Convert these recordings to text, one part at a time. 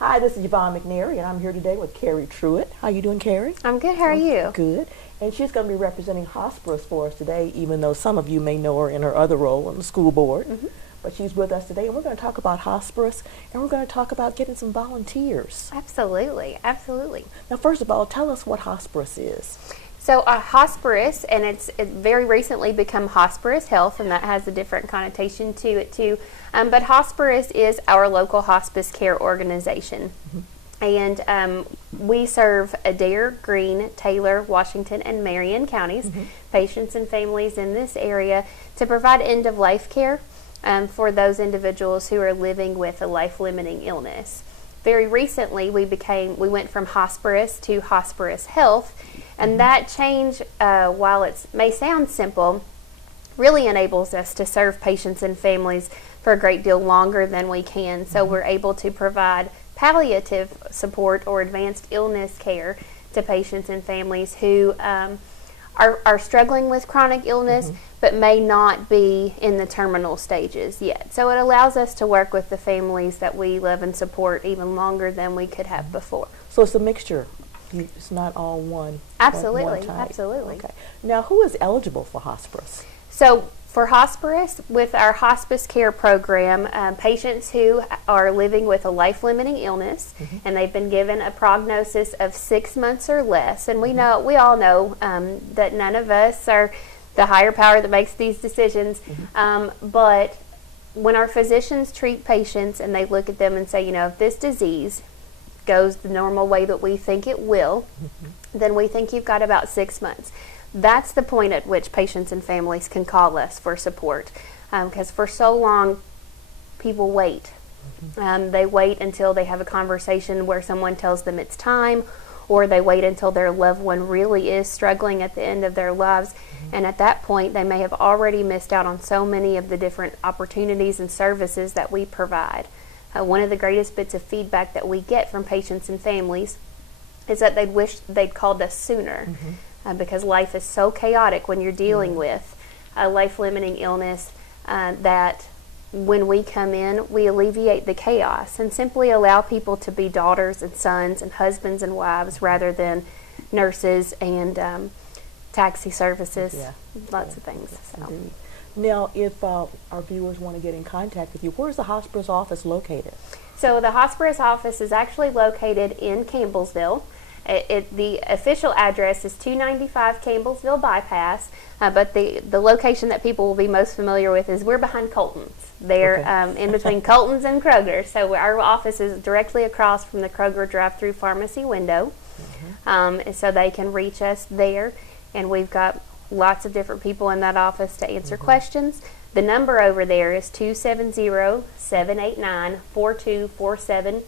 Hi, this is Yvonne McNary, and I'm here today with Carrie Truitt. How you doing, Carrie? I'm good. How are you? Good. And she's going to be representing Hosparus for us today, even though some of you may know her in her other role on the school board. But she's with us today, and we're going to talk about Hosparus, and we're going to talk about getting some volunteers. Absolutely, absolutely. Now, first of all, tell us what Hosparus is. So Hosparus, and it's very recently become Hosparus Health, and that has a different connotation to it too. But Hosparus is our local hospice care organization. And we serve Adair, Greene, Taylor, Washington, and Marion counties, patients and families in this area, to provide end-of-life care for those individuals who are living with a life-limiting illness. Very recently, we went from Hosparus to Hosparus Health, and that change, while it may sound simple, really enables us to serve patients and families for a great deal longer than we can. So we're able to provide palliative support or advanced illness care to patients and families who are struggling with chronic illness but may not be in the terminal stages yet. So it allows us to work with the families that we love and support even longer than we could have before. So it's a mixture. It's not all one. Absolutely, one type. absolutely. Okay. Now, who is eligible for Hosparus? So for Hosparus, with our hospice care program, patients who are living with a life-limiting illness and they've been given a prognosis of 6 months or less, and we all know that none of us are the higher power that makes these decisions, but when our physicians treat patients and they look at them and say, if this disease goes the normal way that we think it will, then we think you've got about 6 months. That's the point at which patients and families can call us for support, because for so long people wait. They wait until they have a conversation where someone tells them it's time, or they wait until their loved one really is struggling at the end of their lives, and at that point they may have already missed out on so many of the different opportunities and services that we provide. One of the greatest bits of feedback that we get from patients and families is that they wish they'd called us sooner. Because life is so chaotic when you're dealing with a life-limiting illness, that when we come in, we alleviate the chaos and simply allow people to be daughters and sons and husbands and wives rather than nurses and taxi services, lots of things. So. Now, if our viewers want to get in contact with you, where's the Hosparus office located? So the Hosparus office is actually located in Campbellsville. The official address is 295 Campbellsville Bypass, but the location that people will be most familiar with is we're behind Colton's. They're in between Colton's and Kroger, so our office is directly across from the Kroger drive-through pharmacy window, so they can reach us there, and we've got lots of different people in that office to answer questions. The number over there is 270-789-4247,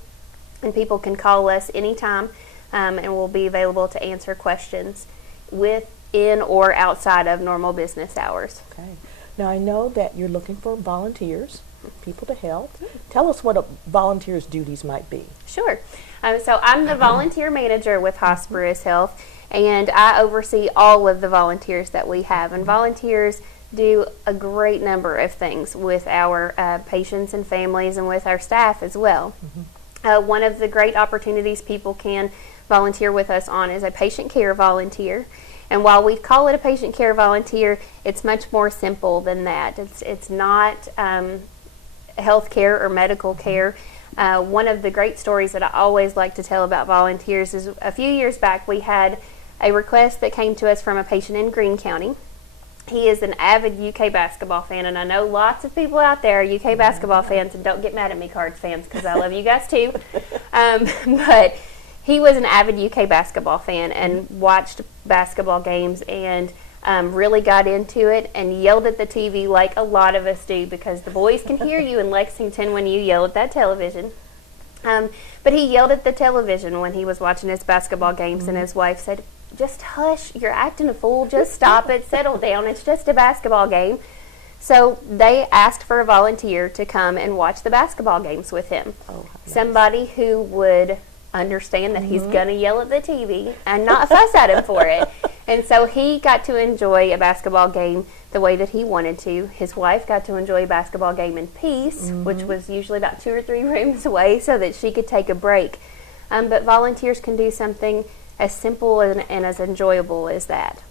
and people can call us anytime. And we'll be available to answer questions within or outside of normal business hours. Okay. Now, I know that you're looking for volunteers, people to help. Tell us what a volunteer's duties might be. Sure. So I'm the volunteer manager with Hosparus Health, and I oversee all of the volunteers that we have. And volunteers do a great number of things with our patients and families and with our staff as well. One of the great opportunities people can volunteer with us on is a patient care volunteer. And while we call it a patient care volunteer, it's much more simple than that. It's not health care or medical care. One of the great stories that I always like to tell about volunteers is a few years back we had a request that came to us from a patient in Greene County. He is an avid UK basketball fan, and I know lots of people out there are UK basketball fans, and don't get mad at me, Cards fans, because I love you guys too. But he was an avid UK basketball fan and watched basketball games and really got into it and yelled at the TV like a lot of us do, because the boys can hear you in Lexington when you yell at that television. But he yelled at the television when he was watching his basketball games, and his wife said, "Just hush, you're acting a fool, just stop it, settle down, it's just a basketball game." So they asked for a volunteer to come and watch the basketball games with him. Somebody who would understand that he's going to yell at the TV and not fuss at him for it. And so he got to enjoy a basketball game the way that he wanted to. His wife got to enjoy a basketball game in peace, which was usually about 2 or 3 rooms away, so that she could take a break. But volunteers can do something as simple and as enjoyable as that.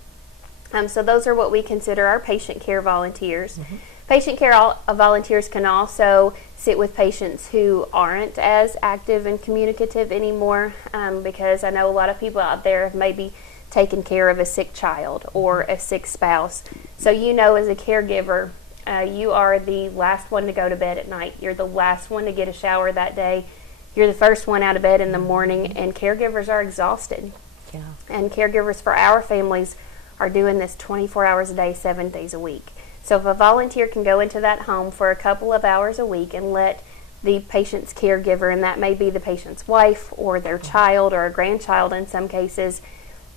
So those are what we consider our patient care volunteers. Patient care volunteers can also sit with patients who aren't as active and communicative anymore, because I know a lot of people out there have maybe taken care of a sick child or a sick spouse. So you know, as a caregiver, you are the last one to go to bed at night. You're the last one to get a shower that day. You're the first one out of bed in the morning, and caregivers are exhausted. Yeah. And caregivers for our families are doing this 24 hours a day, 7 days a week. So if a volunteer can go into that home for a couple of hours a week and let the patient's caregiver, and that may be the patient's wife or their child or a grandchild in some cases,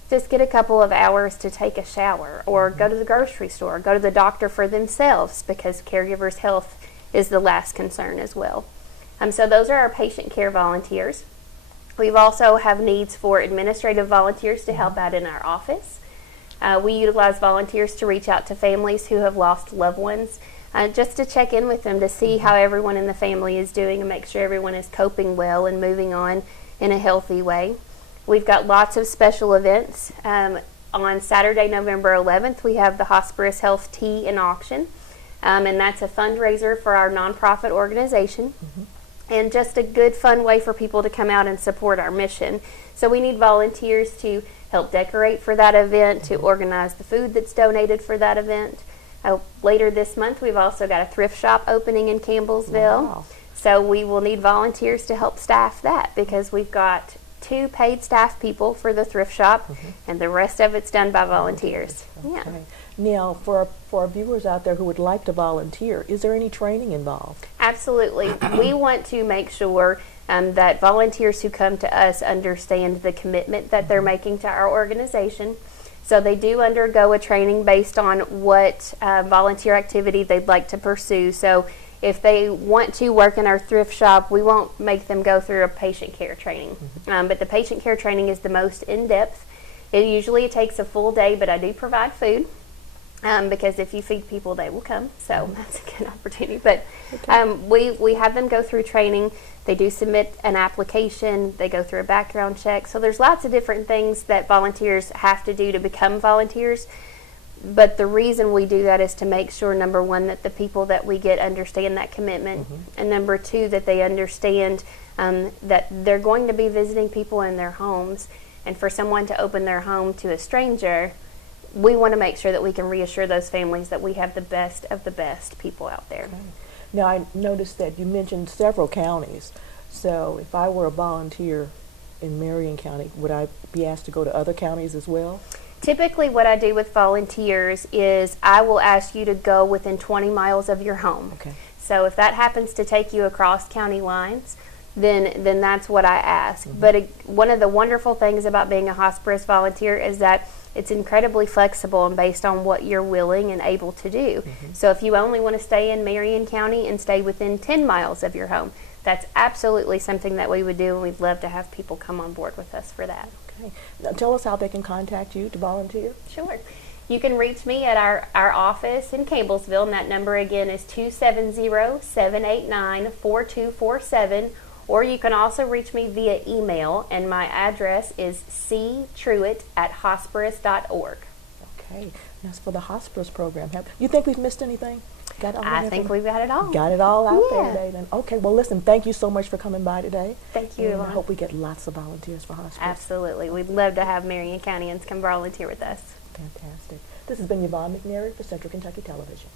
just get a couple of hours to take a shower or go to the grocery store, go to the doctor for themselves, because caregivers' health is the last concern as well. So those are our patient care volunteers. We also have needs for administrative volunteers to help out in our office. We utilize volunteers to reach out to families who have lost loved ones, just to check in with them to see how everyone in the family is doing and make sure everyone is coping well and moving on in a healthy way. We've got lots of special events. On Saturday, November 11th, we have the Hosparus Health Tea and Auction, and that's a fundraiser for our nonprofit organization. And just a good, fun way for people to come out and support our mission. So we need volunteers to help decorate for that event, to organize the food that's donated for that event. Later this month, we've also got a thrift shop opening in Campbellsville. Wow. So we will need volunteers to help staff that, because we've got 2 paid staff people for the thrift shop, and the rest of it's done by volunteers. Yeah. Okay. Now, for our viewers out there who would like to volunteer, is there any training involved? Absolutely. We want to make sure that volunteers who come to us understand the commitment that they're making to our organization. So they do undergo a training based on what volunteer activity they'd like to pursue. So if they want to work in our thrift shop, we won't make them go through a patient care training. But the patient care training is the most in-depth. It usually takes a full day, but I do provide food. Because if you feed people, they will come. So that's a good opportunity. But we have them go through training. They do submit an application. They go through a background check. So there's lots of different things that volunteers have to do to become volunteers. But the reason we do that is to make sure, number one, that the people that we get understand that commitment. And number two, that they understand that they're going to be visiting people in their homes. And for someone to open their home to a stranger, we want to make sure that we can reassure those families that we have the best of the best people out there. Okay. Now, I noticed that you mentioned several counties. So if I were a volunteer in Marion County, would I be asked to go to other counties as well? Typically what I do with volunteers is I will ask you to go within 20 miles of your home. Okay. So if that happens to take you across county lines, then that's what I ask. But one of the wonderful things about being a Hosparus volunteer is that it's incredibly flexible and based on what you're willing and able to do. So if you only want to stay in Marion County and stay within 10 miles of your home, that's absolutely something that we would do, and we'd love to have people come on board with us for that. Okay. Now, tell us how they can contact you to volunteer. Sure. You can reach me at our office in Campbellsville, and that number again is 270-789-4247. Or you can also reach me via email, and my address is ctruitt@hosparus.org. Okay. That's for the Hospice program. You think we've missed anything? Got all I think we've got it all. Got it all out there Yeah. today then. Okay, well listen, thank you so much for coming by today. Thank you, And I Yvonne. hope we get lots of volunteers for Hospice. Absolutely. We'd love to have Marion Countyans come volunteer with us. Fantastic. This has been Yvonne McNary for Central Kentucky Television.